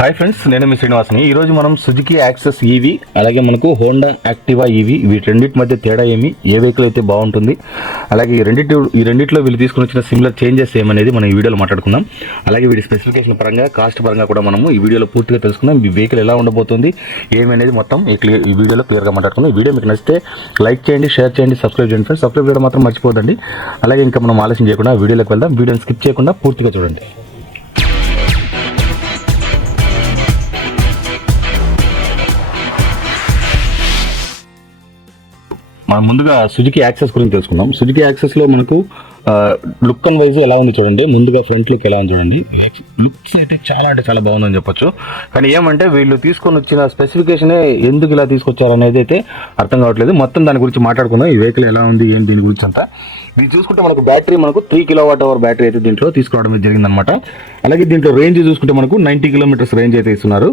Hi friends, నేను మీ శ్రీనివాస్ని. ఈరోజు మనం సుజుకి యాక్సెస్ ఈవీ అలాగే మనకు హోండా యాక్టివా ఈవీ వీటి రెండింటి మధ్య తేడా ఏమి, ఏ వెహికల్ అయితే బాగుంటుంది, అలాగే ఈ రెండిట్లో వీళ్ళు తీసుకుని వచ్చిన సిమిలర్ చేంజెస్ ఏమనేది మనం ఈ వీడియోలో మాట్లాడుకుందాం. అలాగే వీటి స్పెసిఫికేషన్ పరంగా, కాస్ట్ పరంగా కూడా మనము ఈ వీడియోలో పూర్తిగా తెలుసుకుందాం. ఈ వెహికల్ ఎలా ఉండబోతుంది ఏమనేది మొత్తం ఈ వీడియోలో క్లియర్గా మాట్లాడుకుందాం. ఈ వీడియో మీకు నచ్చితే లైక్ చేయండి, షేర్ చేయండి, సబ్స్క్రైబ్ చేయండి ఫ్రెండ్స్. సబ్స్క్రైబ్ చేయడం మాత్రం మర్చిపోదండి. అలాగే ఇంకా మనం ఆలస్యం చేయకుండా వీడియోలోకి వెళ్దాం. వీడియోని స్కిప్ చేయకుండా పూర్తిగా చూడండి. మనం ముందుగా సుజుకి యాక్సెస్ గురించి తెలుసుకుందాం. సుజుకి యాక్సెస్లో మనకు లుక్ అండ్ వైజ్ ఎలా ఉంది చూడండి. ముందుగా ఫ్రంట్ లుక్ ఎలా ఉంది చూడండి. లుక్స్ అయితే చాలా అంటే చాలా బాగుందని చెప్పొచ్చు. కానీ ఏమంటే వీళ్ళు తీసుకొని వచ్చిన స్పెసిఫికేషనే ఎందుకు ఇలా తీసుకొచ్చారనేది అయితే అర్థం కావట్లేదు. మొత్తం దాని గురించి మాట్లాడుకుందాం. ఈ వెహికల్ ఎలా ఉంది ఏం దీని గురించి అంతా. ఇది చూసుకుంటే మనకు బ్యాటరీ మనకు 3 kWh బ్యాటరీ అయితే దీంట్లో తీసుకోవడం జరిగిందనమాట. అలాగే దీంట్లో రేంజ్ చూసుకుంటే మనకు 90 km రేంజ్ అయితే ఇస్తున్నారు.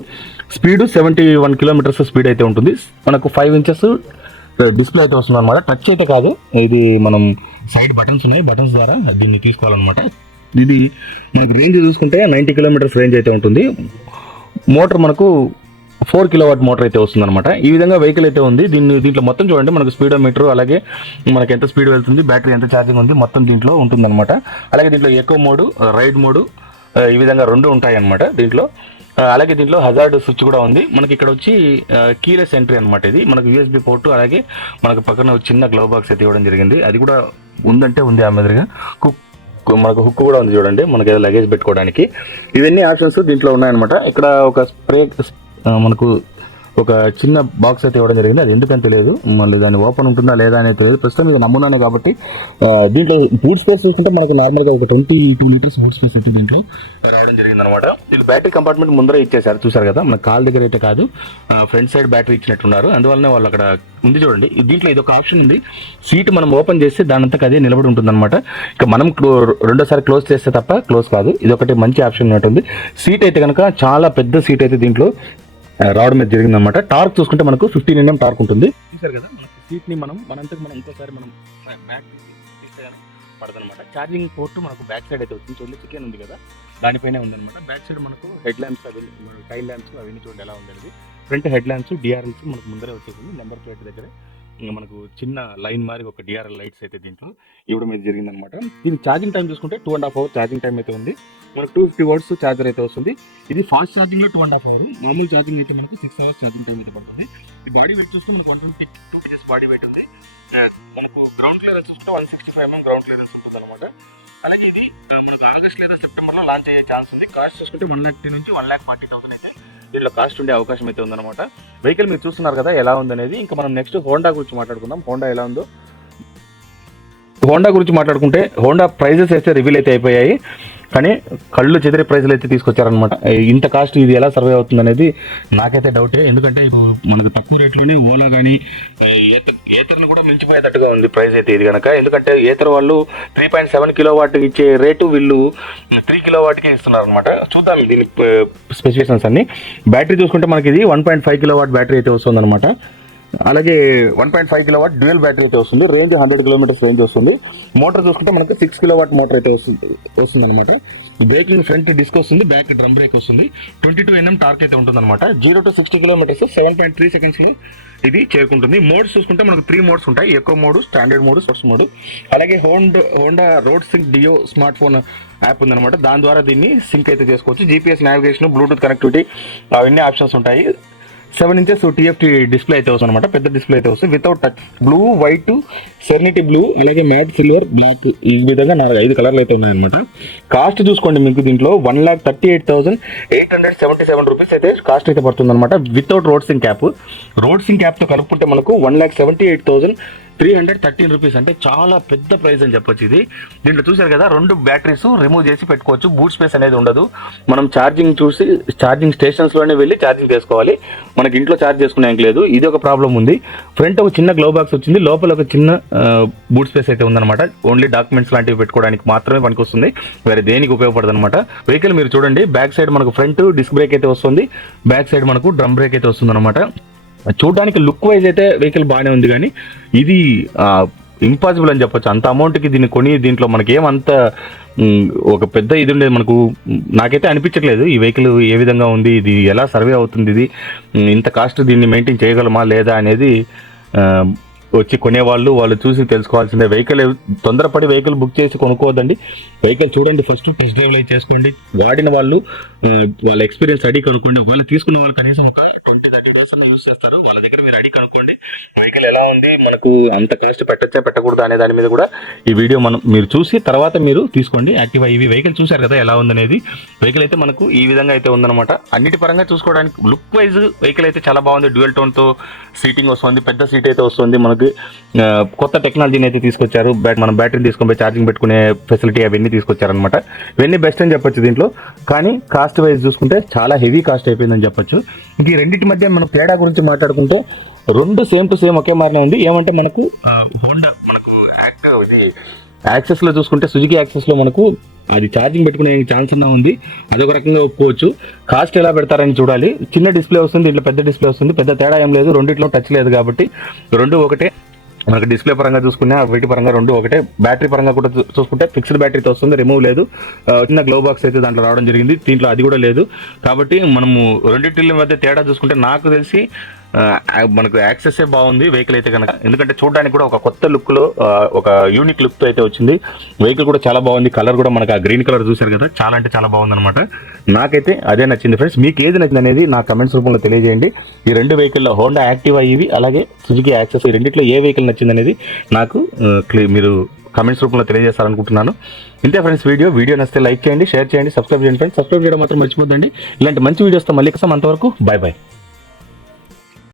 స్పీడ్ 71 km స్పీడ్ అయితే ఉంటుంది. మనకు 5 inches డిస్ప్లే అయితే వస్తుంది అనమాట. టచ్ అయితే కాదు, ఇది మనం సైడ్ బటన్స్ ఉన్నాయి, బటన్స్ ద్వారా దీన్ని తీసుకోవాలన్నమాట. ఇది మనకు రేంజ్ చూసుకుంటే 90 km రేంజ్ అయితే ఉంటుంది. మోటార్ మనకు 4 kW మోటార్ అయితే వస్తుంది అనమాట. ఈ విధంగా వెహికల్ అయితే ఉంది. దీంట్లో మొత్తం చూడండి, మనకు స్పీడోమీటర్, అలాగే మనకి ఎంత స్పీడ్ వెళ్తుంది, బ్యాటరీ ఎంత ఛార్జింగ్ ఉంది, మొత్తం దీంట్లో ఉంటుంది అనమాట. అలాగే దీంట్లో ఎకో మోడు, రైడ్ మోడు ఈ విధంగా 2 ఉంటాయి అనమాట దీంట్లో. అలాగే దీంట్లో హజార్డ్ స్విచ్ కూడా ఉంది. మనకి ఇక్కడ వచ్చి కీలెస్ ఎంట్రీ అనమాట. ఇది మనకు USB పోర్టు, అలాగే మనకు పక్కన చిన్న గ్లవ్ బాక్స్ అయితే ఇవ్వడం జరిగింది. అది కూడా ఉందంటే ఉంది. ఆ మాదిరిగా మనకు హుక్ కూడా ఉంది చూడండి, మనకి ఏదో లగేజ్ పెట్టుకోవడానికి. ఇవన్నీ ఆప్షన్స్ దీంట్లో ఉన్నాయన్నమాట. ఇక్కడ ఒక స్ప్రే మనకు ఒక చిన్న బాక్స్ అయితే ఇవ్వడం జరిగింది. అది ఎందుకని తెలియదు, మళ్ళీ దాన్ని ఓపెన్ ఉంటుందా లేదా అనేది తెలియదు. ప్రస్తుతం ఇది నమూనానే కాబట్టి. దీంట్లో బూట్ స్పేస్ చూసుకుంటే మనకు నార్మల్గా ఒక 22 లీటర్స్ బూట్ స్పేస్ అయితే దీంట్లో రావడం జరిగింది అనమాట. వీళ్ళు బ్యాటరీ కంపార్ట్మెంట్ ముందర ఇచ్చేసారు, చూసారు కదా. మన కాల్ దగ్గర అయితే కాదు, ఫ్రంట్ సైడ్ బ్యాటరీ ఇచ్చినట్టున్నారు. అందువల్లనే వాళ్ళు అక్కడ ఉంది చూడండి. దీంట్లో ఇది ఒక ఆప్షన్ ఉంది. సీట్ మనం ఓపెన్ చేస్తే దానంతా అదే నిలబడి ఉంటుంది అనమాట. ఇక మనం రెండోసారి క్లోజ్ చేస్తే తప్ప క్లోజ్ కాదు. ఇది ఒకటి మంచి ఆప్షన్ ఉన్నట్టుంది. సీట్ అయితే కనుక చాలా పెద్ద సీట్ అయితే దీంట్లో రావడం మీద జరిగింది అనమాట. టార్క్ చూసుకుంటే మనకు 15 Nm టార్క్ ఉంటుంది. చూసారు కదా, మనకు సీట్ ని మనంతకు మనం ఇంకోసారి మనం బ్యాక్ తీస్తే పడదనమాట. ఛార్జింగ్ పోర్ట్ మనకు బ్యాక్ సైడ్ అయితే వచ్చింది చూడండి. చికెన్ ఉంది కదా, దానిపైన ఉందన్నమాట. బ్యాక్ సైడ్ మనకు హెడ్ ల్యాంప్స్, అవి టైల్ ల్యాంప్స్ అవన్నీ చూడండి ఎలా ఉందనేది. ఫ్రంట్ హెడ్ ల్యాంప్స్, DRLs మనకు ముందరే వచ్చేసింది. నెంబర్ ప్లేట్ దగ్గర మనకు చిన్న లైన్ మారి ఒక DRL లైట్స్ అయితే దీంట్లో ఇవ్వడం అయితే జరిగింది అనమాట. దీని ఛార్జింగ్ టైం చూసుకుంటే 2.5 hours ఛార్జింగ్ టైం అయితే ఉంది. మనకు 250 watts ఛార్జర్ అయితే వస్తుంది. ఇది ఫాస్ట్ ఛార్జింగ్ లో 2.5 hours, మామూలు ఛార్జింగ్ అయితే మనకు 6 hours ఛార్జింగ్ టైం అయితే పడుతుంది. ఈ బాడీ వెయిట్ చూస్తే మనకు 122 kgs బాడీ వెయిట్ ఉంది. మనకు గ్రౌండ్ క్లియరెన్స్ చూసుకుంటే 165 mm గ్రౌండ్ క్లియరెన్స్ ఉంటుంది అనమాట. అలాగే ఇది మనకు ఆగస్ట్ లేదా సెప్టెంబర్ లో లాంచ్ అయ్యే ఛాన్స్ ఉంది. కాస్ట్ చూసుకుంటే 1,10,000 నుంచి 1,40,000 అయితే దీంట్లో కాస్ట్ ఉండే అవకాశం అయితే ఉందన్నమాట. వెహికల్ మీరు చూస్తున్నారు కదా ఎలా ఉందనేది. ఇంకా మనం నెక్స్ట్ హోండా గురించి మాట్లాడుకుందాం. హోండా ఎలా ఉందో. హోండా గురించి మాట్లాడుకుంటే హోండా ప్రైజెస్ అయితే రివీల్ అయితే అయిపోయాయి, కానీ కళ్ళు చెదిరే ప్రైజ్లు అయితే తీసుకొచ్చారనమాట. ఇంత కాస్ట్ ఇది ఎలా సర్వే అవుతుంది అనేది నాకైతే డౌటే. ఎందుకంటే ఇప్పుడు మనకు తక్కువ రేట్లోనే ఓలా కానీ ఏతర్ను కూడా మించిపోయేటట్టుగా ఉంది ప్రైస్ అయితే ఇది కనుక. ఎందుకంటే ఏతర్ వాళ్ళు 3.7 kW ఇచ్చే రేటు వీళ్ళు 3 kWకే ఇస్తున్నారు అనమాట. చూద్దాం దీని స్పెసిఫికేషన్స్ అన్ని. బ్యాటరీ చూసుకుంటే మనకి ఇది 1.5 kW బ్యాటరీ అయితే వస్తుంది అనమాట. అలాగే 1.5 kW డ్యూయల్ బ్యాటరీ అయితే వస్తుంది. రేంజ్ 100 km రేంజ్ వస్తుంది. మోటార్ చూసుకుంటే మనకు 6 kW మోటార్ అయితే వస్తుంది అనమాట. బ్రేకింగ్ ఫ్రంట్ డిస్క్ వస్తుంది, బ్యాక్ డ్రమ్ బ్రేక్ వస్తుంది. 22 Nm టార్క్ అయితే ఉంటుంది అనమాట. 0 to 60 km 7.3 seconds ఇది చేరుకుంటుంది. మోడ్స్ చూసుకుంటే మనకు 3 మోడ్స్ ఉంటాయి. Echo mode, standard mode, sports mode. అలాగే హోండా రోడ్ సింక్ డియో స్మార్ట్ ఫోన్ యాప్ ఉందన్నమాట. దాని ద్వారా దీన్ని సింక్ అయితే చేసుకోవచ్చు. GPS నావిగేషన్, బ్లూటూత్ కనెక్టివిటీ అవన్నీ ఆప్షన్స్ ఉంటాయి. 7 inches TFT డిస్ప్లే అయితే వస్తుంది అనమాట. పెద్ద డిస్ప్లే అయితే వస్తుంది. Without touch, blue, white, serenity blue, అలాగే మ్యాట్ సిల్వర్, బ్లాక్, ఈ విధంగా 5 కలర్లు అయితే ఉన్నాయన్నమాట. కాస్ట్ చూసుకోండి, మీకు దీంట్లో 1,38,877 రూపీస్ అయితే కాస్ట్ అయితే పడుతుంది అనమాట. Without road sync app. Road sync యాప్తో కలుపుకుంటే మనకు 1,78,313 రూపీస్, అంటే చాలా పెద్ద ప్రైస్ అని చెప్పొచ్చు ఇది. దీంట్లో చూసారు కదా, 2 బ్యాటరీస్ రిమూవ్ చేసి పెట్టుకోవచ్చు. బూట్ స్పేస్ అనేది ఉండదు. మనం ఛార్జింగ్ చూసి ఛార్జింగ్ స్టేషన్స్లోనే వెళ్ళి ఛార్జింగ్ చేసుకోవాలి. మనకి ఇంట్లో ఛార్జ్ చేసుకునేందుకు లేదు. ఇది ఒక ప్రాబ్లం ఉంది. ఫ్రంట్ ఒక చిన్న గ్లవ్ బాక్స్ వచ్చింది, లోపల ఒక చిన్న బూట్ స్పేస్ అయితే ఉందన్నమాట. ఓన్లీ డాక్యుమెంట్స్ లాంటివి పెట్టుకోవడానికి మాత్రమే పనికొస్తుంది, వేరే దేనికి ఉపయోగపడదు అనమాట. వెహికల్ మీరు చూడండి, బ్యాక్ సైడ్ మనకు ఫ్రంట్ డిస్క్ బ్రేక్ అయితే వస్తుంది, బ్యాక్ సైడ్ మనకు డ్రమ్ బ్రేక్ అయితే వస్తుంది అనమాట. చూడడానికి లుక్ వైజ్ అయితే వెహికల్ బాగానే ఉంది, కానీ ఇది ఇంపాసిబుల్ అని చెప్పొచ్చు. అంత అమౌంట్కి దీన్ని కొని దీంట్లో మనకి ఏమంత ఒక పెద్ద ఇది ఉండేది మనకు నాకైతే అనిపించట్లేదు. ఈ వెహికల్ ఏ విధంగా ఉంది, ఇది ఎలా సర్వే అవుతుంది, ఇది ఇంత కాస్ట్ దీన్ని మెయింటైన్ చేయగలమా లేదా అనేది వచ్చి కొనేవాళ్ళు వాళ్ళు చూసి తెలుసుకోవాల్సిందే. వెహికల్ తొందరపడి వెహికల్ బుక్ చేసి కొనుక్కోవద్దండి. వెహికల్ చూడండి, ఫస్ట్ టెస్ట్ డ్రైవ్ అయితే చేసుకోండి. వాడిన వాళ్ళు వాళ్ళ ఎక్స్పీరియన్స్ అడిగి కనుక్కోండి. వాళ్ళు తీసుకున్న వాళ్ళు కనీసం ఒక 20-30 డేస్ అన్న యూస్ చేస్తారు. వాళ్ళ దగ్గర మీరు అడిగి కనుక్కోండి వెహికల్ ఎలా ఉంది, మనకు అంత కాస్ట్ పెట్టచ్చా పెట్టకూడదు అనే దాని మీద కూడా ఈ వీడియో మీరు చూసి తర్వాత మీరు తీసుకోండి. యాక్టివా ఇవి వెహికల్ చూశారు కదా ఎలా ఉందనేది. వెహికల్ అయితే మనకు ఈ విధంగా అయితే ఉందన్నమాట. అన్నిటి పరంగా చూసుకోవడానికి లుక్ వైజ్ వెహికల్ అయితే చాలా బాగుంది. డ్యూయల్ టోన్తో సీటింగ్ వస్తుంది, పెద్ద సీట్ అయితే వస్తుంది. మనకి కొత్త టెక్నాలజీని అయితే తీసుకొచ్చారు. మనం బ్యాటరీని తీసుకొని పోయి ఛార్జింగ్ పెట్టుకునే ఫెసిలిటీ అవన్నీ తీసుకొచ్చారనమాట. ఇవన్నీ బెస్ట్ అని చెప్పొచ్చు దీంట్లో. కానీ కాస్ట్ వైజ్ చూసుకుంటే చాలా హెవీ కాస్ట్ అయిపోయిందని చెప్పొచ్చు. ఇంక ఈ రెండింటి మధ్య మనం తేడా గురించి మాట్లాడుకుంటే రెండు same to same okay Marine ఉంది. ఏమంటే మనకు హోండా మనకు ఇది యాక్సెస్లో చూసుకుంటే సుజుకి యాక్సెస్లో మనకు అది ఛార్జింగ్ పెట్టుకునే ఛాన్స్ అన్నా ఉంది. అదొక రకంగా ఒప్పుకోవచ్చు. కాస్ట్ ఎలా పెడతారని చూడాలి. చిన్న డిస్ప్లే వస్తుంది, ఇట్లా పెద్ద డిస్ప్లే వస్తుంది. పెద్ద తేడా ఏం లేదు, రెండిట్లో టచ్ లేదు కాబట్టి రెండు ఒకటే. మనకు డిస్ప్లే పరంగా చూసుకున్నా వీటి పరంగా రెండు ఒకటే. బ్యాటరీ పరంగా కూడా చూసుకుంటే ఫిక్స్డ్ బ్యాటరీతో వస్తుంది, రిమూవ్ లేదు. చిన్న గ్లో బాక్స్ అయితే దాంట్లో రావడం జరిగింది, దీంట్లో అది కూడా లేదు. కాబట్టి మనము రెండింటి మధ్య తేడా చూసుకుంటే నాకు తెలిసి మనకు యాక్సెస్సే బాగుంది వెహికల్ అయితే కనుక. ఎందుకంటే చూడడానికి కూడా ఒక కొత్త లుక్లో ఒక యూనిక్ లుక్తో అయితే వచ్చింది. వెహికల్ కూడా చాలా బాగుంది. కలర్ కూడా మనకు ఆ గ్రీన్ కలర్ చూశారు కదా, చాలా అంటే చాలా బాగుంది అనమాట. నాకైతే అదే నచ్చింది ఫ్రెండ్స్. మీకు ఏది నచ్చింది అనేది నా కమెంట్స్ రూపంలో తెలియజేయండి. ఈ రెండు వెహికల్లో హోండా యాక్టివా ఇవి అలాగే సుజుకి యాక్సెస్, ఈ రెండిట్లో ఏ వెహికల్ నచ్చింది అనేది నాకు మీరు కమెంట్స్ రూపంలో తెలియజేస్తారనుకుంటున్నాను. ఇంతే ఫ్రెండ్స్ వీడియో నచ్చితే లైక్ చేయండి, షేర్ చేయండి, సబ్స్క్రైబ్ చేయండి ఫ్రెండ్స్. సబ్స్క్రైబ్ చేయడం మాత్రం మర్చిపోద్దండి. ఇలాంటి మంచి వీడియోస్తో మళ్ళీ అంతవరకు బాయ్ బాయ్.